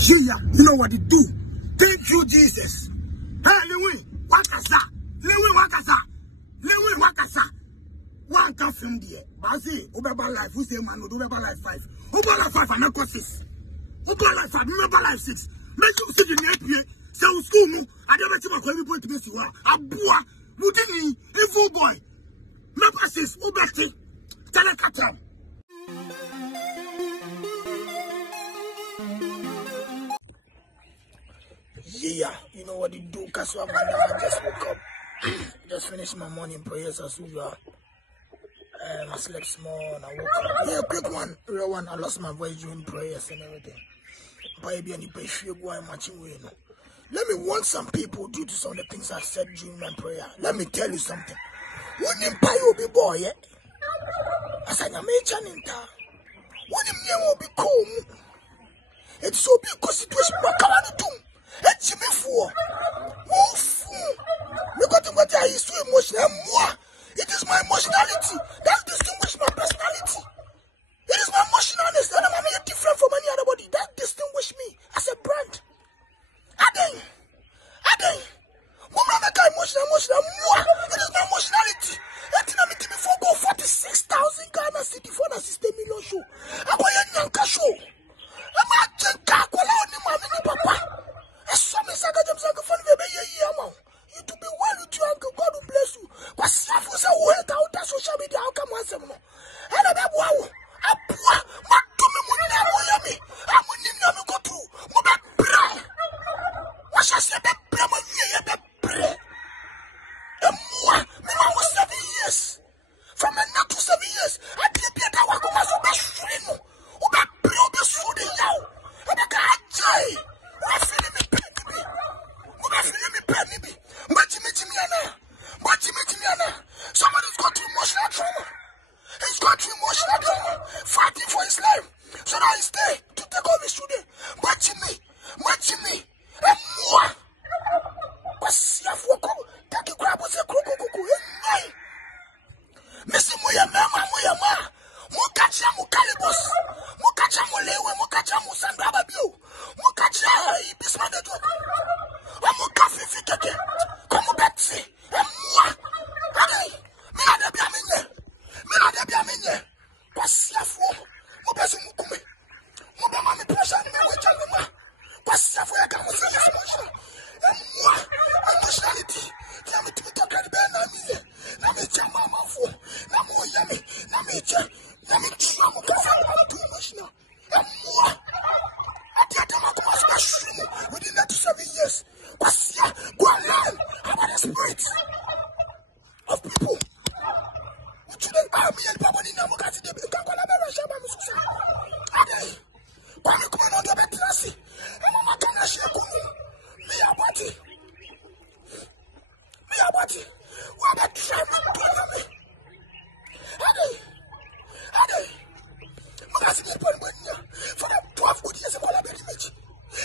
Yeah, you know what it do? Thank you, Jesus. Hey, Lewi, Wakasa. Lewi, Wakasa. Lewi, Wakasa. One come from there. But I say, Ubeba life, who say man, Ubeba life 5. Ubeba life 5, and not 6. Ubeba life 5, Ubeba life 6. Make you see the name. So school, I never see my boy to this one. Abua, Mutini, evil boy. Number 6, Ubeti, Telekatam. Yeah, you know what you do, Kaswa, man. I just woke up. Just finished my morning prayers as usual. I slept small and I woke up. Yeah, quick one, real one. I lost my voice during prayers and everything. Let me warn some people due to some of the things I said during my prayer. Let me tell you something. When you be boy, as I am a chaninta, when you will be cool, it's so because situation it's me for. Look at what I is too emotional. It is my emotionality that distinguishes my personality. It is my emotionalness that I'm different from any other body that distinguishes me as a brand. Adeng. Woman make emotional. It is my emotionality. Etinami me for go 46,000 Ghana city for the system million show. Aboye nyanka show. Ama jenka kwala oni mami ni papa. Esome saka jamsaka fun bebe ye amount. You to be well with your uncle. God will bless you. But Safu say we out that social media. How come once no? And I be wow. Apua. What do me money na moyami? I'm winning na me go through. Mo be pray. What shall say be pray mo ye be pray. And moi, me was 7 years. From a not to 7 years. I did be that wa go maso be shuri no. O be pray o be so de yaw. E be ka jai. I feel me pay me. Mo be feel me pay me. Somebody's got emotional trauma. He's got emotional trauma. Fighting for his life. So now he's there to take over his children. Matching me. And more. What's your focus? Take a crab with a crocodile. Missy Moya Mama Moya Ma. Mukacha Mukalibos. Mukacha Molewe. Mukacha Musangababu. Mukacha Bismadato. Mukafi Fikake. Come Betsy. And more. Me ada bi amenye kwasiafo mo beso mukume mo ba ma me pressure ni me we chale ma kwasiafo ya ka mo say yes mo emotionality na me to talk at be na me chama mafo na mo yame na me try mo ka I'm too emotional and more atiata ma ko ma within that 7 years kwasia go learn about the spirit of people. Children are me and Papa Nina Mokati de Kakolabara Shaba Musa. Ade, Kwame Kumano de Betrasi, and Mama Kana Shakunu, me abati. What a travel to me. Ade, Magazine Panya, for the 12 good years of Colabari.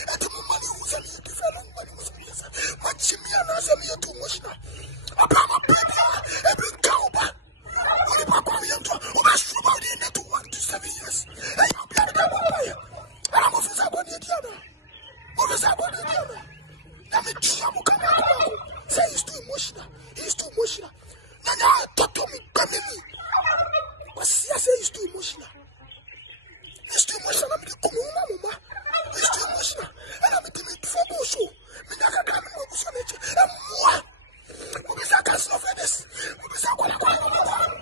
And to money who's a little different money was what Jimmy and I say me too much now. About my baby, every cow. What if I come here to about the end to 1 to 7 years? I am the other. I'm of his abode the other. What is about the other? Let me say he's too emotional. Nana, talk to me, family. But see, I say he's too emotional. I'm the Kumuma. He's too emotional. And I'm the football show. Minaka Kami Mokusanich. And moi. What is that cancer of this? What is that coronavirus?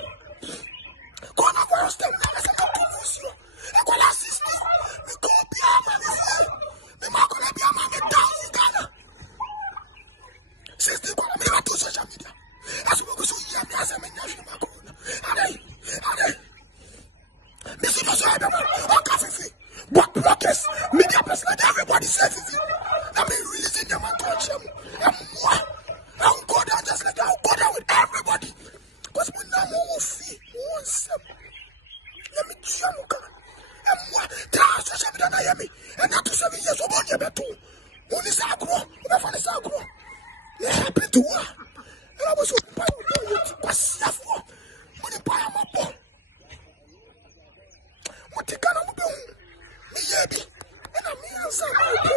Them as a confusion. I call assist me. We go be a man. The Marco be a man down in Ghana. Since they call me to social media. As we go so young as a man, this is also what blockers, media person, everybody says, I mean, releasing them and touch them. And moi. I'll go down just like I'll go down with everybody. Because we now more fee. Let me jam. And what? That's what I'm done. And not to 7 years of on your battle. One is our grow. One is our grow. They're happy to work. And I was so proud of you. What's that for? When you buy my ball. What you gonna do? Me, baby. And I'm here.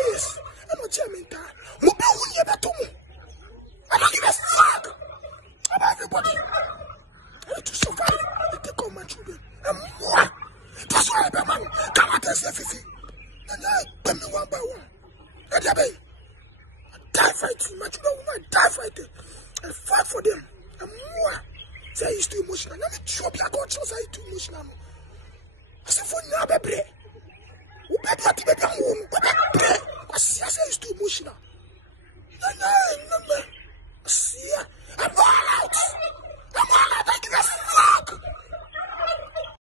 children. And more. That's why I'm man. Come out and say, Fifi. And I pay me one by one. And I die fighting. My children will not die fighting. I fight for them. And more. Say he's too emotional. Let me show you. I got to say he's too emotional. I said, for now, baby. Who better to be done?